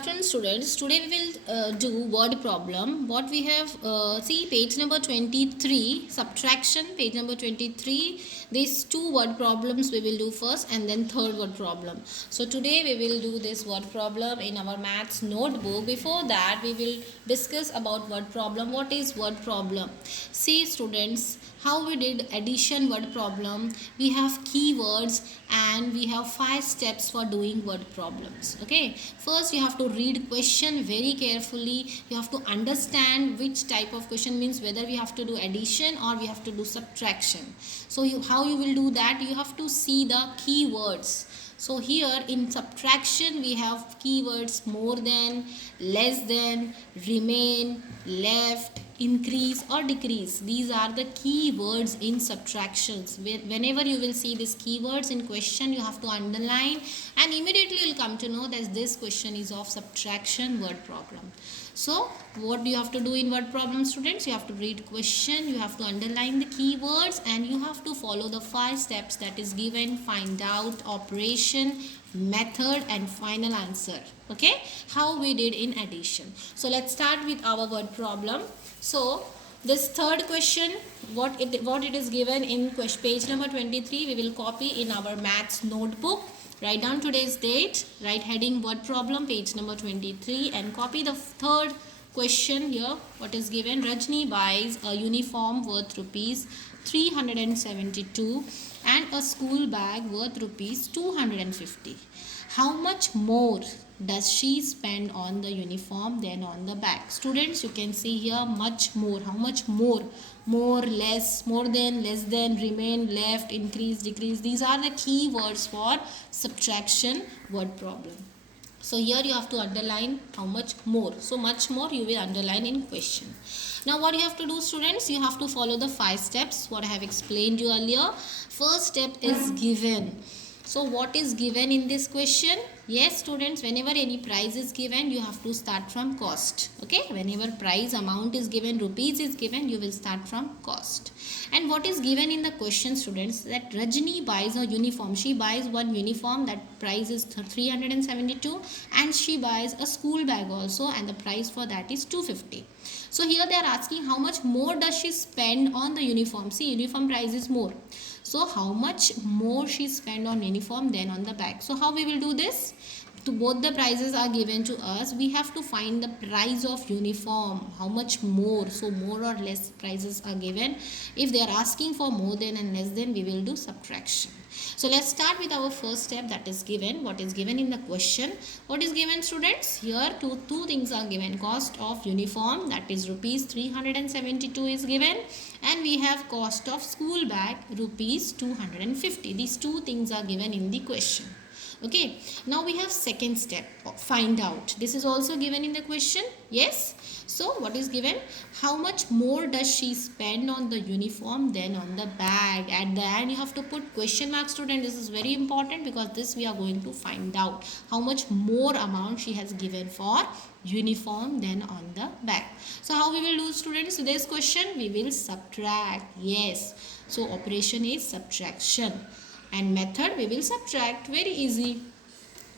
afternoon, students. Today we will do word problem. What we have, see page number 23, subtraction, page number 23. These two word problems we will do first and then third word problem. So today we will do this word problem in our maths notebook. Before that, we will discuss about word problem. What is word problem? See students, how we did addition word problem. We have keywords and we have 5 steps for doing word problems. Okay, first you have to read question very carefully. You have to understand which type of question, means whether we have to do addition or we have to do subtraction. So how you will do that, you have to see the keywords. So here in subtraction we have keywords more than, less than, remain, left, increase or decrease. These are the keywords in subtractions. Whenever you will see these keywords in question, you have to underline and immediately you will come to know that this question is of subtraction word problem. So what do you have to do in word problem, students? You have to read question, you have to underline the keywords, and you have to follow the 5 steps that is given: find out, operation, method, and final answer. Okay, how we did in addition. So let's start with our word problem. So this third question, what it is given in page number 23, we will copy in our maths notebook. Write down today's date, write heading word problem, page number 23, and copy the third question here. What is given? Rajni buys a uniform worth rupees 372 and a school bag worth rupees 250. How much more does she spend on the uniform than on the bag? Students, you can see here much more. How much more? More, less, more than, less than, remain, left, increase, decrease. These are the key words for subtraction word problem. So here you have to underline how much more. So much more you will underline in question. Now what you have to do, students, you have to follow the 5 steps what I have explained you earlier. First step is given. So what is given in this question? Yes, students, whenever any price is given, you have to start from cost. Okay, whenever price amount is given, rupees is given, you will start from cost. And what is given in the question, students, that Rajni buys a uniform. She buys one uniform, that price is 372, and she buys a school bag also, and the price for that is 250. So here they are asking how much more does she spend on the uniform. See, uniform price is more. So how much more she spend on uniform than on the bag. So how we will do this? To both the prices are given to us, we have to find the price of uniform. How much more? So more or less prices are given. If they are asking for more than and less than, we will do subtraction. So let's start with our first step, that is given. What is given in the question? What is given, students? Here two things are given. Cost of uniform, that is rupees 372 is given, and we have cost of school bag, rupees 250. These two things are given in the question. Okay, now we have second step, find out. This is also given in the question. Yes. So what is given? How much more does she spend on the uniform than on the bag? At the end you have to put question mark, student. This is very important because this we are going to find out how much more amount she has given for uniform than on the bag. So how we will do, students? This question we will subtract. Yes, so operation is subtraction, and method we will subtract. Very easy.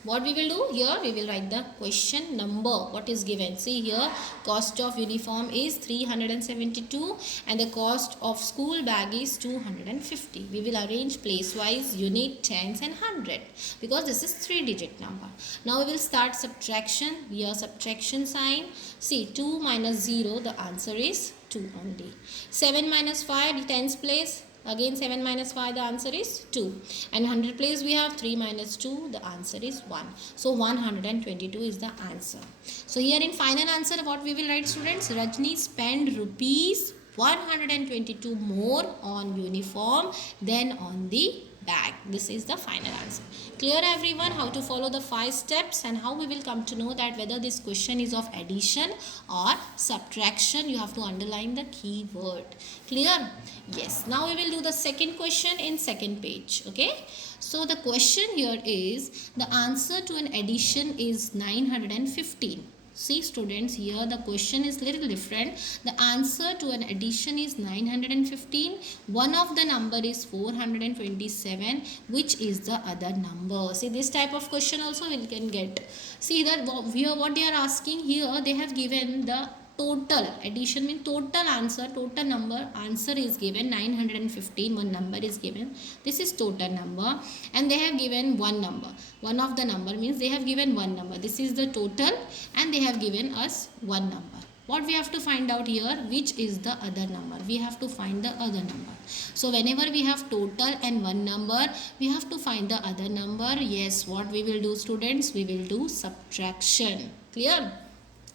What we will do here, we will write the question number. What is given? See here, cost of uniform is 372 and the cost of school bag is 250. We will arrange place wise unit, tens and hundred because this is 3-digit number. Now we will start subtraction. Here subtraction sign. See, 2 minus 0, the answer is 2 only. 7 minus 5, tens place. Again 7 minus 5, the answer is 2. And 100 place we have 3 minus 2, the answer is 1. So 122 is the answer. So here in final answer, what we will write, students? Rajni spent rupees 122 more on uniform than on the bag. This is the final answer. Clear, everyone, how to follow the 5 steps and how we will come to know that whether this question is of addition or subtraction. You have to underline the key word. Clear? Yes. Now we will do the second question in second page. Okay. So the question here is, the answer to an addition is 915. See students, here the question is little different. The answer to an addition is 915. One of the number is 427. Which is the other number? See, this type of question also we can get. See that here what they are asking here, they have given the total. Addition means total answer, total number. Answer is given 915. One number is given. This is total number, and they have given one number. One of the number means they have given one number. This is the total, and they have given us one number. What we have to find out here, which is the other number? We have to find the other number. So whenever we have total and one number, we have to find the other number. Yes, what we will do, students? We will do subtraction. Clear?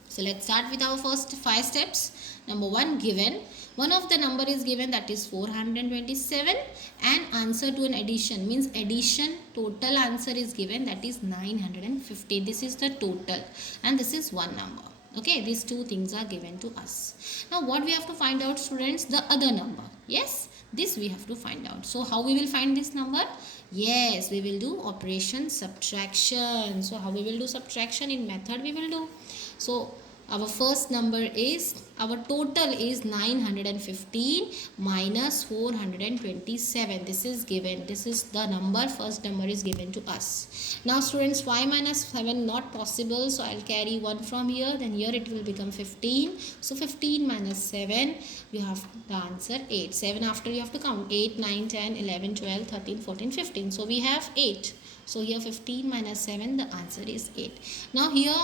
So let's start with our first 5 steps. Number 1, given. One of the number is given, that is 427, and answer to an addition means addition, total answer is given, that is 950. This is the total, and this is one number. Okay, these two things are given to us. Now what we have to find out, students? The other number. Yes, this we have to find out. So how we will find this number? Yes, we will do operation subtraction. So how we will do subtraction? In method we will do. So our first number is, our total is 915 minus 427. This is given. This is the number, first number is given to us. Now students, 5 minus 7 not possible. So I'll carry 1 from here. Then here it will become 15. So 15 minus 7, you have the answer 8. 7 after you have to count. 8, 9, 10, 11, 12, 13, 14, 15. So we have 8. So here 15 minus 7, the answer is 8. Now here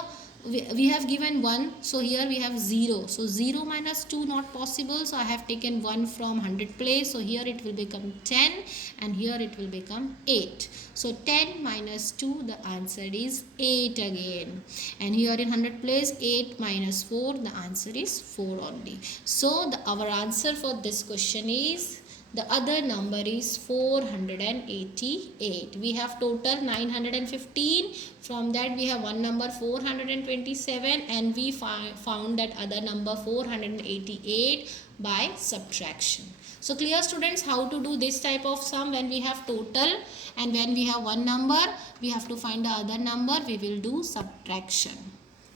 we have given 1, so here we have 0. So 0 minus 2 not possible, so I have taken 1 from 100 place. So here it will become 10, and here it will become 8. So 10 minus 2, the answer is 8 again. And here in 100 place, 8 minus 4, the answer is 4 only. So our answer for this question is, the other number is 488. We have total 915. From that we have one number 427, and we found that other number 488 by subtraction. So clear students, how to do this type of sum? When we have total and when we have one number, we have to find the other number. We will do subtraction.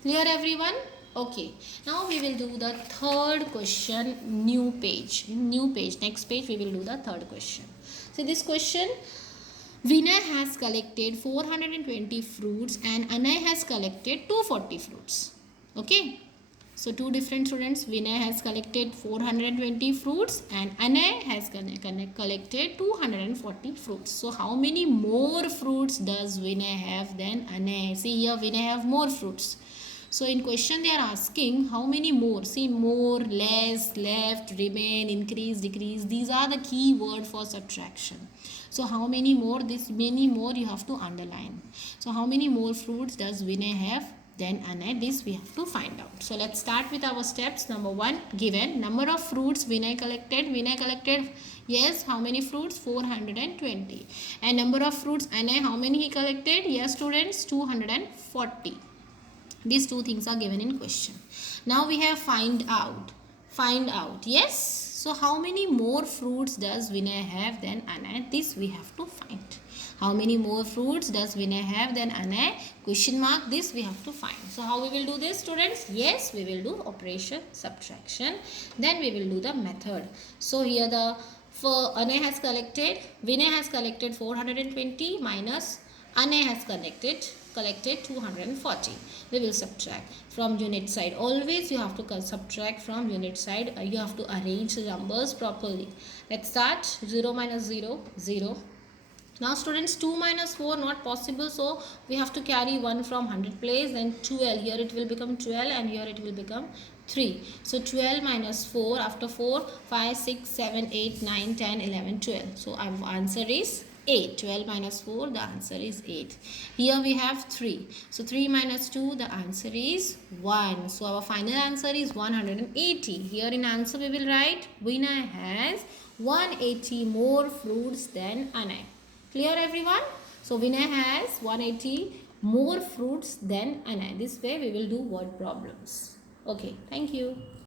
Clear everyone? Okay, now we will do the third question, new page. New page, next page we will do the third question. So this question, Vinay has collected 420 fruits and Anay has collected 240 fruits. Okay, so two different students. Vinay has collected 420 fruits and Anay has collected 240 fruits. So how many more fruits does Vinay have than Anay? See here, Vinay have more fruits. So in question they are asking how many more. See, more, less, left, remain, increase, decrease. These are the key word for subtraction. So how many more? This many more you have to underline. So how many more fruits does Vinay have than Anay? This we have to find out. So let's start with our steps. Number 1, given. Number of fruits Vinay collected. Vinay collected, yes, how many fruits? 420. And number of fruits Anay, how many he collected? Yes students, 240. These two things are given in question. Now we have find out. Find out. Yes. So how many more fruits does Vinay have than Anay? This we have to find. How many more fruits does Vinay have than Anay? Question mark. This we have to find. So how we will do this, students? Yes, we will do operation subtraction. Then we will do the method. So here for Anay has collected, Vinay has collected 420 minus Anay has collected 240. We will subtract from unit side. Always you have to subtract from unit side. You have to arrange the numbers properly. Let's start. 0 minus 0, 0. Now students, 2 minus 4 not possible, so we have to carry 1 from 100 place. Then 12, here it will become 12 and here it will become 3. So 12 minus 4, after 4, 5, 6, 7, 8, 9, 10, 11, 12. So our answer is 8. 12 minus 4, the answer is 8. Here we have 3. So 3 minus 2, the answer is 1. So our final answer is 180. Here in answer we will write, Vinay has 180 more fruits than Anay. Clear everyone? So Vinay has 180 more fruits than Anay. This way we will do word problems. Okay, thank you.